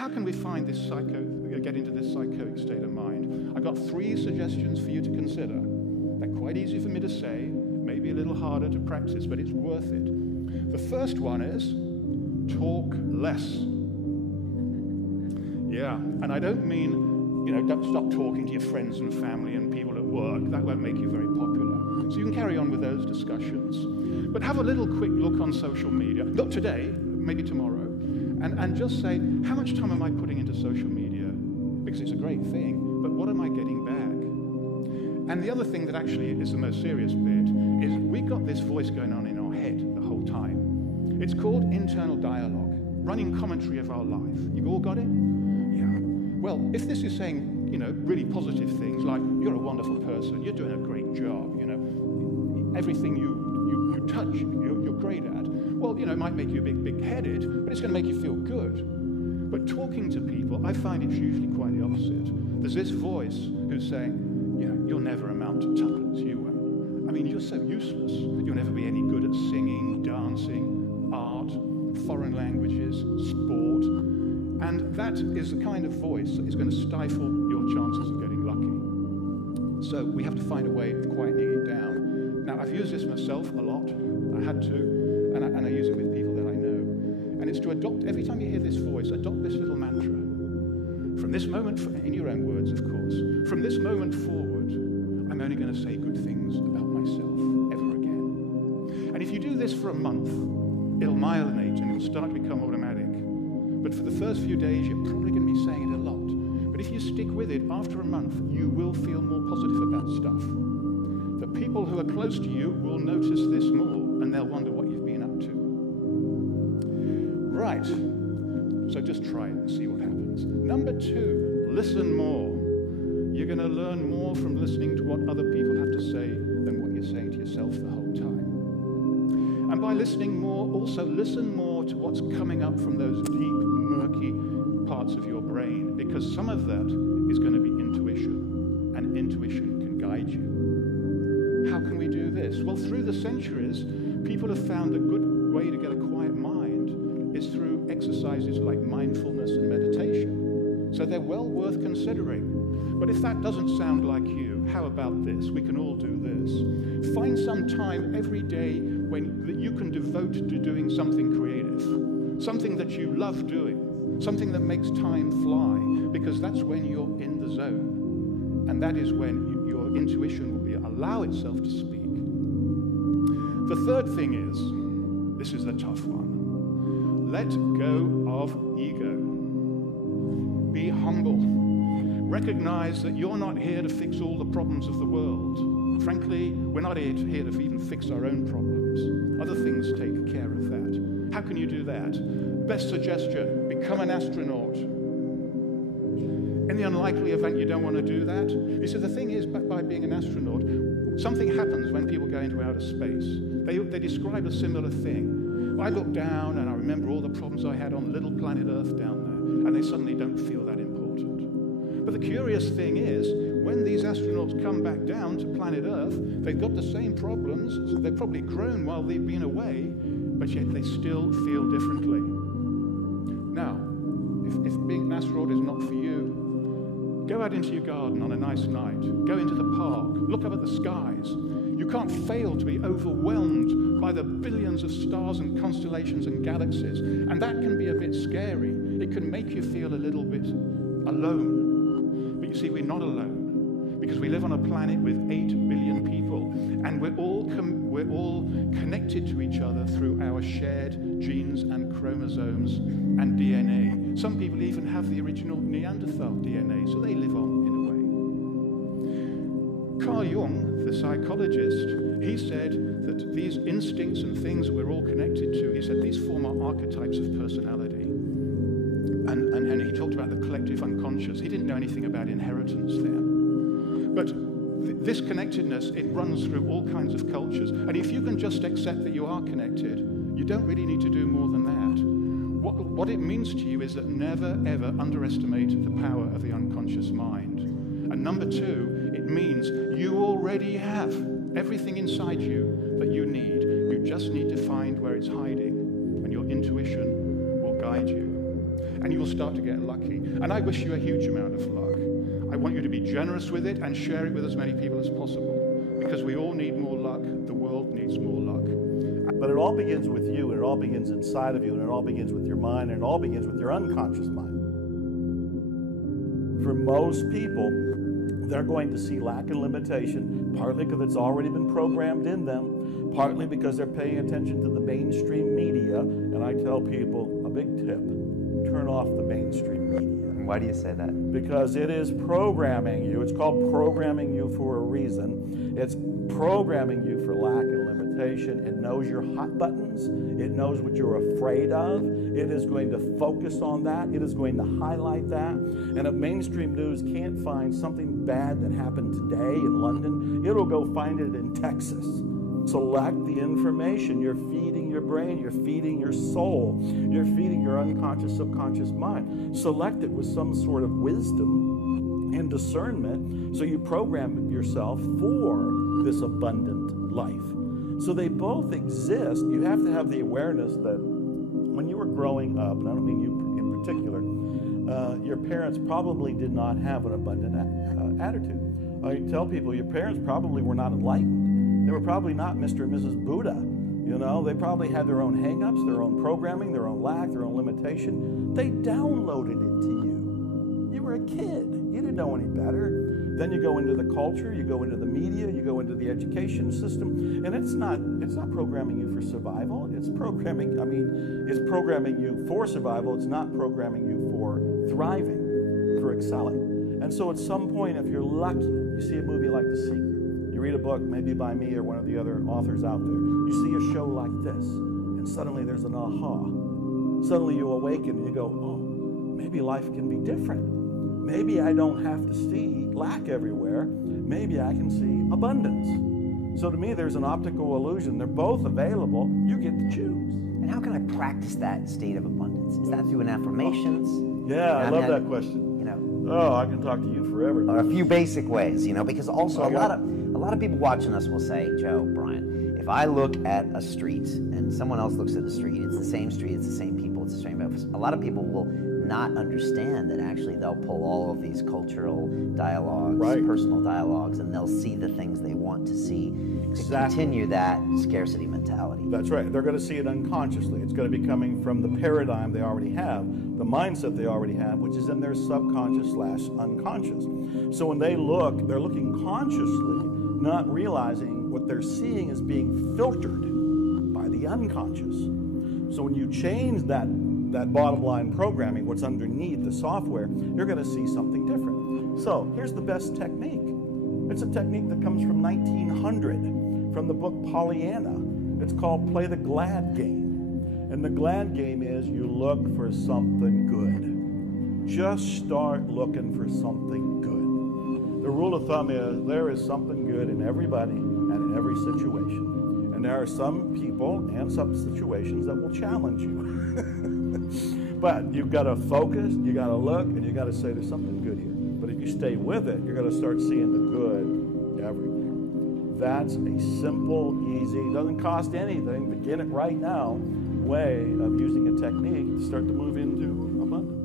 How can we find this get into this psychotic state of mind? I've got 3 suggestions for you to consider. They're quite easy for me to say, maybe a little harder to practice, but it's worth it. The first one is talk less. Yeah, and I don't mean, don't stop talking to your friends and family and people at work. That won't make you very popular. So you can carry on with those discussions. But have a little quick look on social media. Not today, maybe tomorrow. And just say, how much time am I putting into social media? Because it's a great thing, but what am I getting back? And the other thing that actually is the most serious bit is we've got this voice going on in our head the whole time. It's called internal dialogue, running commentary of our life. You've all got it? Yeah. Well, if this is saying, really positive things like, you're a wonderful person, you're doing a great job, everything you touch, you're great at. Well, it might make you a bit big-headed, but it's going to make you feel good. But talking to people, I find it's usually quite the opposite. There's this voice who's saying, you'll never amount to tuppence, you won't. I mean, you're so useless. You'll never be any good at singing, dancing, art, foreign languages, sport. And that is the kind of voice that is going to stifle your chances of getting lucky. So we have to find a way of quietening it down. Now, I've used this myself a lot. I had to, and I use it with people that I know. And it's to adopt, every time you hear this voice, adopt this little mantra. From this moment, in your own words, of course, from this moment forward, I'm only going to say good things about myself ever again. And if you do this for a month, it'll myelinate and it'll start to become automatic. But for the first few days, you're probably going to be saying it a lot. But if you stick with it, after a month, you will feel more positive about stuff. The people who are close to you will notice this more, and they'll wonder what you've been up to. Right. So just try it and see what happens. Number 2, listen more. You're going to learn more from listening to what other people have to say than what you're saying to yourself the whole time. And by listening more, also listen more to what's coming up from those deep, murky parts of your brain, because some of that is going to be intuition, and intuition can guide you. How can we do this? Well, through the centuries, people have found a good way to get a quiet mind is through exercises like mindfulness and meditation. So they're well worth considering. But if that doesn't sound like you, how about this? We can all do this. Find some time every day that you can devote to doing something creative, something that you love doing, something that makes time fly, because that's when you're in the zone. And that is when your intuition will allow itself to speak. The third thing is, this is the tough one, let go of ego. Be humble. Recognize that you're not here to fix all the problems of the world. Frankly, we're not here to even fix our own problems. Other things take care of that. How can you do that? Best suggestion, become an astronaut. In the unlikely event you don't want to do that, you see, the thing is, by being an astronaut, something happens when people go into outer space. They describe a similar thing. I look down and I remember all the problems I had on little planet Earth down there, and they suddenly don't feel that important. But the curious thing is, when these astronauts come back down to planet Earth, they've got the same problems. So they've probably grown while they've been away, but yet they still feel differently. Now, if being an astronaut is not for you, go out into your garden on a nice night. Go into the park. Look up at the skies. You can't fail to be overwhelmed by the billions of stars and constellations and galaxies. And that can be a bit scary. It can make you feel a little bit alone. But you see, we're not alone, because we live on a planet with 8 billion people, and we're all connected to each other through our shared genes and chromosomes and DNA. Some people even have the original Neanderthal DNA, so they live on in a way. Carl Jung, the psychologist, he said that these instincts and things that we're all connected to, he said these form our archetypes of personality. And he talked about the collective unconscious. He didn't know anything about inheritance then. But this connectedness, it runs through all kinds of cultures. And if you can just accept that you are connected, you don't really need to do more than that. What it means to you is that never, ever underestimate the power of the unconscious mind. And number 2, it means you already have everything inside you that you need. You just need to find where it's hiding, and your intuition will guide you. and you'll start to get lucky. And I wish you a huge amount of luck. I want you to be generous with it and share it with as many people as possible, because we all need more luck. The world needs more luck. But it all begins with you, and it all begins inside of you, and it all begins with your mind, and it all begins with your unconscious mind. For most people, they're going to see lack and limitation, partly because it's already been programmed in them, partly because they're paying attention to the mainstream media. And I tell people, a big tip, turn off the mainstream media. Why do you say that? Because it is programming you. It's called programming you for a reason. It's programming you for lack and limitation. It knows your hot buttons. It knows what you're afraid of. It is going to focus on that. It is going to highlight that. And if mainstream news can't find something bad that happened today in London, it'll go find it in Texas. Select the information. You're feeding your brain. You're feeding your soul. You're feeding your unconscious, subconscious mind. Select it with some sort of wisdom and discernment, so you program yourself for this abundant life. So they both exist. You have to have the awareness that when you were growing up, and I don't mean you in particular, your parents probably did not have an abundant attitude. I tell people your parents probably were not enlightened. They were probably not Mr. and Mrs. Buddha. You know, they probably had their own hang-ups, their own programming, their own lack, their own limitation. They downloaded it to you. You were a kid. You didn't know any better. Then you go into the culture, you go into the media, you go into the education system, and it's not programming you for survival. It's programming you for survival. It's not programming you for thriving, for excelling. And so at some point, if you're lucky, you see a movie like The Secret, you read a book, maybe by me or one of the other authors out there, you see a show like this, and suddenly there's an aha. Suddenly you awaken and you go, oh, maybe life can be different. Maybe I don't have to see lack everywhere. Maybe I can see abundance. So to me, there's an optical illusion. They're both available. You get to choose. And how can I practice that state of abundance? Is that through an affirmations? Yeah, I love that question. Oh, I can talk to you forever. Or a few basic ways, because also a lot of people watching us will say, Joe, Brian, if I look at a street and someone else looks at the street, it's the same street, it's the same people, it's the same. A lot of people will not understand that actually they'll pull all of these cultural dialogues, personal dialogues, and they'll see the things they want to see to continue that scarcity mentality. That's right. They're going to see it unconsciously. It's going to be coming from the paradigm they already have, the mindset they already have, which is in their subconscious/unconscious. So when they look, they're looking consciously, not realizing what they're seeing is being filtered by the unconscious. So when you change that bottom line programming, what's underneath the software, you're going to see something different. So here's the best technique. It's a technique that comes from 1900, from the book Pollyanna. It's called Play the Glad Game. And the glad game is you look for something good. Just start looking for something good. The rule of thumb is there is something good in everybody and in every situation. And there are some people and some situations that will challenge you. But you've got to focus, you got to look, and you got to say there's something good here. But if you stay with it, you're going to start seeing the good everywhere. That's a simple, easy, doesn't cost anything, begin it right now, way of using a technique to start to move into abundance.